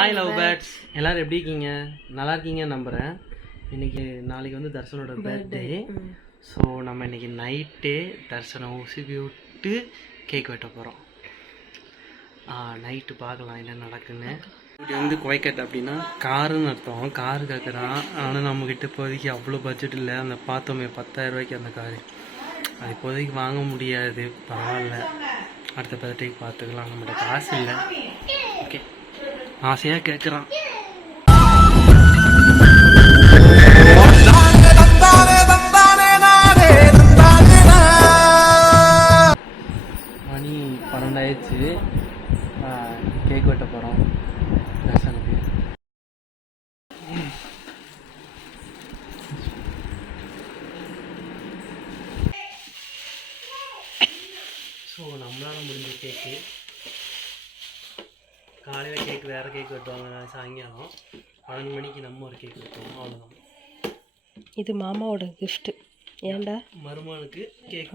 Hi love birds எல்லாரும் எப்படி இருக்கீங்க? நல்லா இருக்கீங்கன்னு நம்புகிறேன் இன்னைக்கு நாளைக்கு வந்து தர்ஷனோட பர்த்டே ஸோ நம்ம இன்னைக்கு நைட்டே தர்ஷனை உசுப்பி விட்டு கேக் வெட்ட போகிறோம் நைட்டு பார்க்கலாம் என்ன நடக்குன்னு. இது வந்து குவைக்கட் அப்படின்னா காருன்னு அர்த்தம். காரு கேட்குறான் ஆனால் நம்மக்கிட்ட இப்போதைக்கு அவ்வளோ பட்ஜெட் இல்லை. அந்த பார்த்தோமே பத்தாயிரம் ரூபாய்க்கு அந்த காரு. அது இப்போதைக்கு வாங்க முடியாது. பரவாயில்ல. அடுத்த பர்த்டேக்கு பார்த்துக்கலாம். நம்மகிட்ட காசு இல்லை. ஆசையாக கேட்குறான் மணி பன்னெண்டாயிடுச்சு. கேக் வெட்ட போகிறோம் தர்ஷனுக்கு. ஸோ நம்மளால முடிஞ்ச கேக்கு காலையில் கேக் வேறு கேக் வெட்டுவாங்க. சாயங்காலம் பன்னெண்டு மணிக்கு நம்ம ஒரு கேக் வெட்டுவோம். அவ்வளோதான் இது மாமாவோட gift. ஏன்டா? மருமகனுக்கு கேக்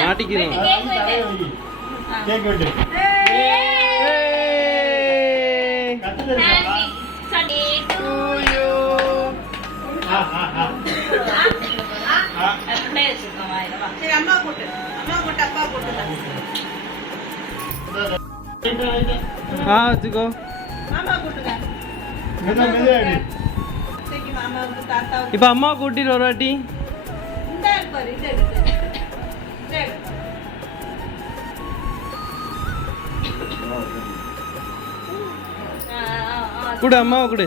மாட்டிக்கிறோம். ஏய். ஆ வச்சுக்கோ இப்போ அம்மா கூட்டிட்டு ஒரு வாட்டி கொடு அம்மாவை கொடு